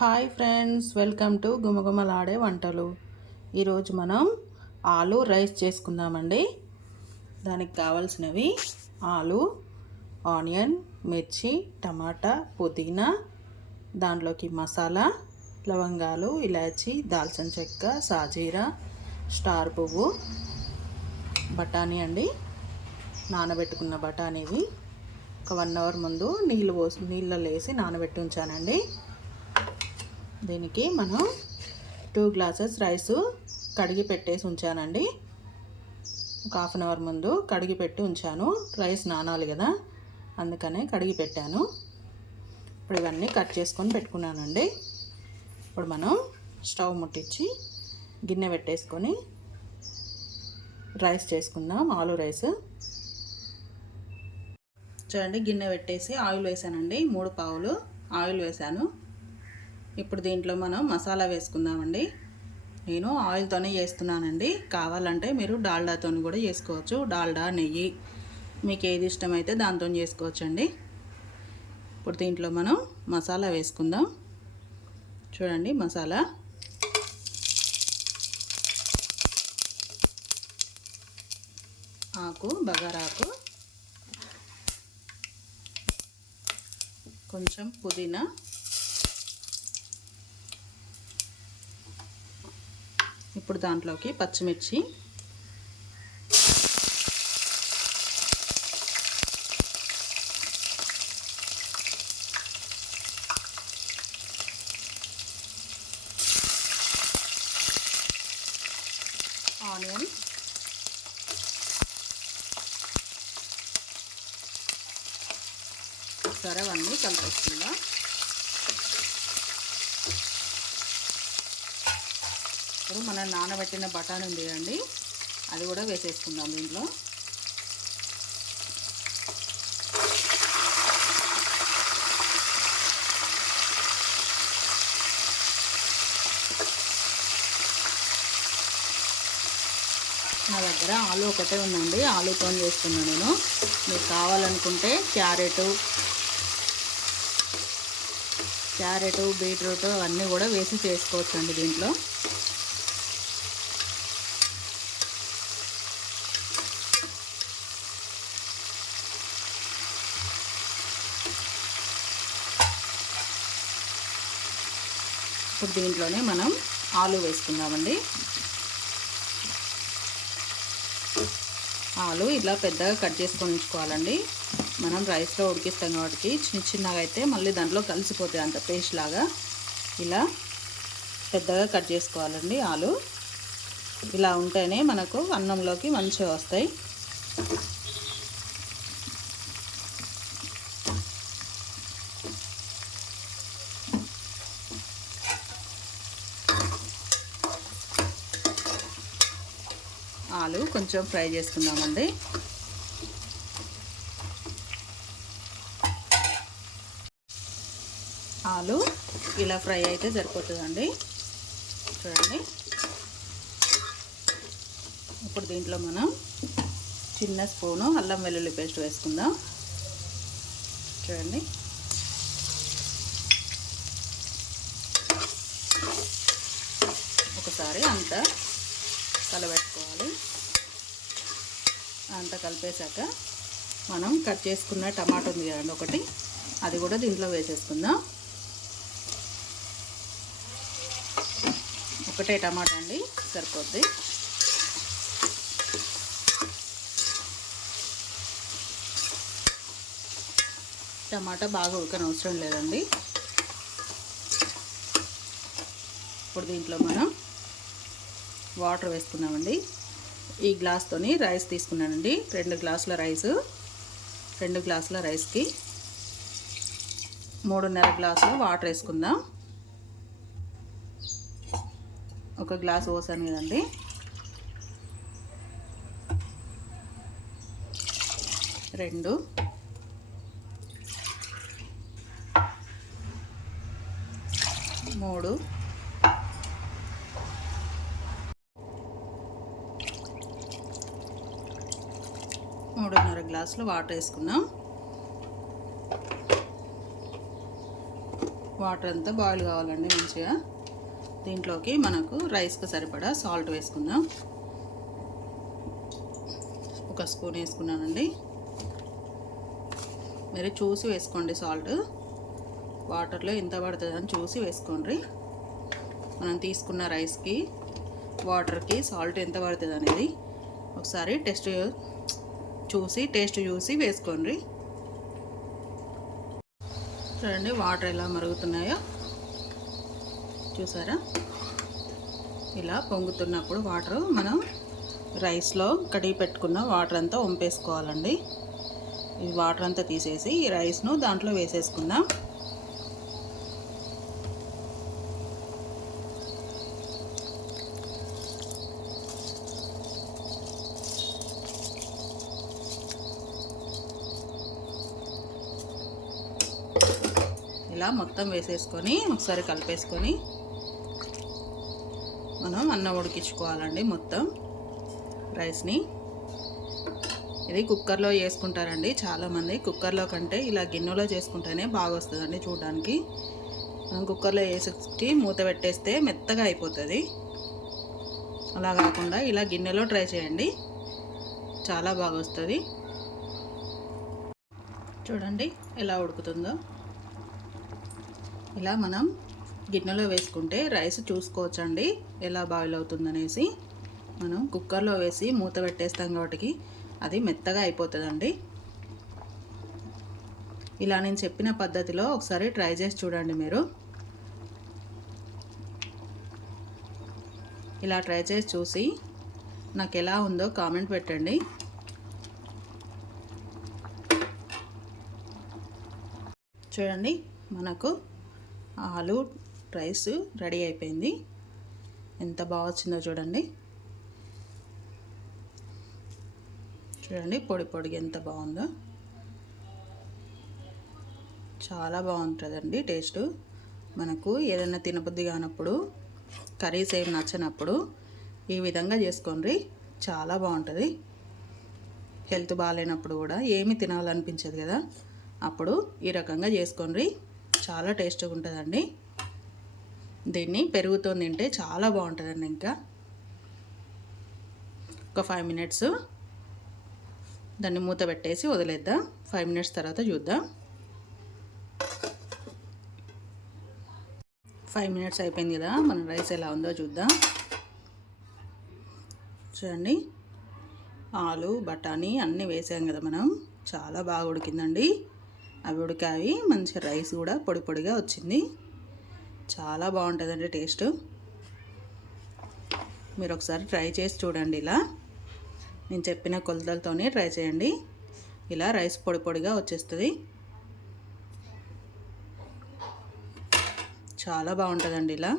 Hi friends welcome to గుమగుమలాడే వంటలు. ఈరోజు మనం ఆలు రైస్ చేసుకుందామండి. దానికి కావాల్సినవి ఆలు ఆనియన్ మిర్చి టమాటా పుదీనా దాంట్లోకి మసాలా లవంగాలు ఇలాచి దాల్చిన చెక్క సాజీరా స్టార్ పువ్వు బఠానీ అండి. నానబెట్టుకున్న బఠానీవి. ఒక వన్ అవర్ ముందు నీళ్ళు పోసి నీళ్ళలో వేసి నానబెట్టి ఉంచానండి. దీనికి మనం టూ గ్లాసెస్ రైస్ కడిగి పెట్టేసి ఉంచానండి. ఒక హాఫ్ అన్ అవర్ ముందు కడిగి పెట్టి ఉంచాను. రైస్ నానాలి కదా అందుకనే కడిగి పెట్టాను. ఇప్పుడు ఇవన్నీ కట్ చేసుకొని పెట్టుకున్నానండి. ఇప్పుడు మనం స్టవ్ ముట్టించి గిన్నె పెట్టేసుకొని రైస్ చేసుకుందాం ఆలు రైస్. చూడండి గిన్నె పెట్టేసి ఆయిల్ వేసానండి. మూడు పావులు ఆయిల్ వేసాను. ఇప్పుడు దీంట్లో మనం మసాలా వేసుకుందామండి. నేను ఆయిల్తోనే చేస్తున్నానండి. కావాలంటే మీరు డాల్డాతో కూడా చేసుకోవచ్చు. డాల్డా నెయ్యి మీకు ఏది ఇష్టమైతే దాంతో చేసుకోవచ్చండి. ఇప్పుడు దీంట్లో మనం మసాలా వేసుకుందాం. చూడండి మసాలా. ఆకు బగారాకు. కొంచెం పుదీనా. ఇప్పుడు దాంట్లోకి పచ్చిమిర్చి. ఆనియన్. సరే అవన్నీ కలిపేస్తుందా ఇప్పుడు మనం నానబెట్టిన బఠానీ ఉంది అండి అది కూడా వేసేసుకుందాం దీంట్లో. నా దగ్గర ఆలు ఒకటే ఉందండి ఆలుతో చేస్తున్నాను నేను. మీకు కావాలనుకుంటే క్యారెట్ క్యారెట్ బీట్రూట్ అవన్నీ కూడా వేసి చేసుకోవచ్చండి దీంట్లో. ఇప్పుడు దీంట్లోనే మనం ఆలు వేసుకుందామండి. ఆలు ఇలా పెద్దగా కట్ చేసుకొని ఉంచుకోవాలండి. మనం రైస్లో ఉడికిస్తాం కాబట్టి చిన్న చిన్నగా అయితే మళ్ళీ దాంట్లో కలిసిపోతాయి అంత పేస్ట్ లాగా ఇలా పెద్దగా కట్ చేసుకోవాలండి ఆలు. ఇలా ఉంటేనే మనకు అన్నంలోకి మంచిగా వస్తాయి ఆలు కొంచెం ఫ్రై చేసుకుందామండి. ఆలు ఇలా ఫ్రై అయితే సరిపోతుందండి. చూడండి. ఇప్పుడు దీంట్లో మనం చిన్న స్పూను అల్లం వెల్లుల్లి పేస్ట్ వేసుకుందాం. చూడండి ఒకసారి అంతా కలబెట్టుకోవాలి అంతా కలిపేశాక మనం కట్ చేసుకున్న టమాటా ఉంది కదండి ఒకటి. అది కూడా దీంట్లో వేసేసుకుందాం. ఒకటే టమాటా అండి సరిపోద్ది. టమాటా బాగా ఉడకని అవసరం లేదండి. ఇప్పుడు దీంట్లో మనం వాటర్ వేసుకున్నామండి ఈ గ్లాస్తోని రైస్ తీసుకున్నానండి. రెండు గ్లాసుల రైస్ రెండు గ్లాసుల రైస్కి మూడున్నర గ్లాసులు వాటర్ వేసుకుందాం. ఒక గ్లాస్ పోసాను కదండి. రెండు. మూడు మూడున్నర గ్లాసులు వాటర్ వేసుకున్నాం వాటర్ అంతా బాయిల్ కావాలండి మంచిగా. దీంట్లోకి మనకు రైస్కి సరిపడా సాల్ట్ వేసుకుందాం. ఒక స్పూన్ వేసుకున్నానండి. మీరు చూసి వేసుకోండి సాల్ట్. వాటర్లో ఎంత పడుతుందని చూసి వేసుకోండి. మనం తీసుకున్న రైస్కి వాటర్కి సాల్ట్ ఎంత పడుతుంది అనేది ఒకసారి టెస్ట్ చూసి టేస్ట్ చూసి వేసుకోండి. చూడండి వాటర్ ఎలా మరుగుతున్నాయో. చూసారా? ఇలా పొంగుతున్నప్పుడు వాటర్ మనం రైస్లో కడిగి పెట్టుకున్న వాటర్ అంతా వంపేసుకోవాలండి. ఈ వాటర్ అంతా తీసేసి ఈ రైస్ను దాంట్లో వేసేసుకుందాం. ఇలా మొత్తం వేసేసుకొని ఒకసారి కలిపేసుకొని మనం అన్నం ఉడికించుకోవాలండి మొత్తం రైస్ని. ఇది కుక్కర్లో చేసుకుంటారండి చాలామంది. కుక్కర్లో కంటే ఇలా గిన్నెలో చేసుకుంటేనే బాగా వస్తుందండి చూడడానికి. మనం కుక్కర్లో వేసి మూత పెట్టేస్తే మెత్తగా అయిపోతుంది. అలా కాకుండా ఇలా గిన్నెలో ట్రై చేయండి. చాలా బాగా వస్తుంది చూడండి ఎలా ఉడుకుతుందో. ఇలా మనం గిన్నెలో వేసుకుంటే రైస్ చూసుకోవచ్చండి. ఎలా బాయిల్ అవుతుందనేసి మనం కుక్కర్లో వేసి మూత పెట్టేస్తాం కాబట్టి అది మెత్తగా అయిపోతుందండి. ఇలా నేను చెప్పిన పద్ధతిలో ఒకసారి ట్రై చేసి చూడండి మీరు. ఇలా ట్రై చేసి చూసి నాకు ఎలా ఉందో కామెంట్ పెట్టండి. చూడండి మనకు ఆలు రైస్ రెడీ అయిపోయింది. ఎంత బాగా వచ్చిందో చూడండి. చూడండి పొడి పొడిగా ఎంత బాగుందో. చాలా బాగుంటుందండి టేస్ట్. మనకు ఏదైనా తినబుద్ధి కానప్పుడు కర్రీస్ ఏమి నచ్చినప్పుడు ఈ విధంగా చేసుకోండి. చాలా బాగుంటుంది. హెల్త్ బాగాలేనప్పుడు కూడా ఏమి తినాలనిపించదు కదా. అప్పుడు ఈ రకంగా చేసుకోండి. చాలా టేస్ట్గా ఉంటుందండి. దీన్ని పెరుగుతో తింటే చాలా బాగుంటుందండి ఇంకా. ఒక ఫైవ్ మినిట్స్ దాన్ని మూత పెట్టేసి వదిలేద్దాం. ఫైవ్ మినిట్స్ తర్వాత చూద్దాం. ఫైవ్ మినిట్స్ అయిపోయింది కదా మన రైస్ ఎలా ఉందో చూద్దాం. చూడండి. ఆలు బఠానీ అన్నీ వేసాం కదా మనం. చాలా బాగా ఉడికిందండి. అవి ఉడికావి మంచి రైస్ కూడా పొడి పొడిగా వచ్చింది. చాలా బాగుంటుందండి టేస్ట్. మీరు ఒకసారి ట్రై చేసి చూడండి ఇలా. నేను చెప్పిన కొలతలతోనే ట్రై చేయండి. ఇలా రైస్ పొడి పొడిగా వచ్చేస్తుంది. చాలా బాగుంటుందండి ఇలా.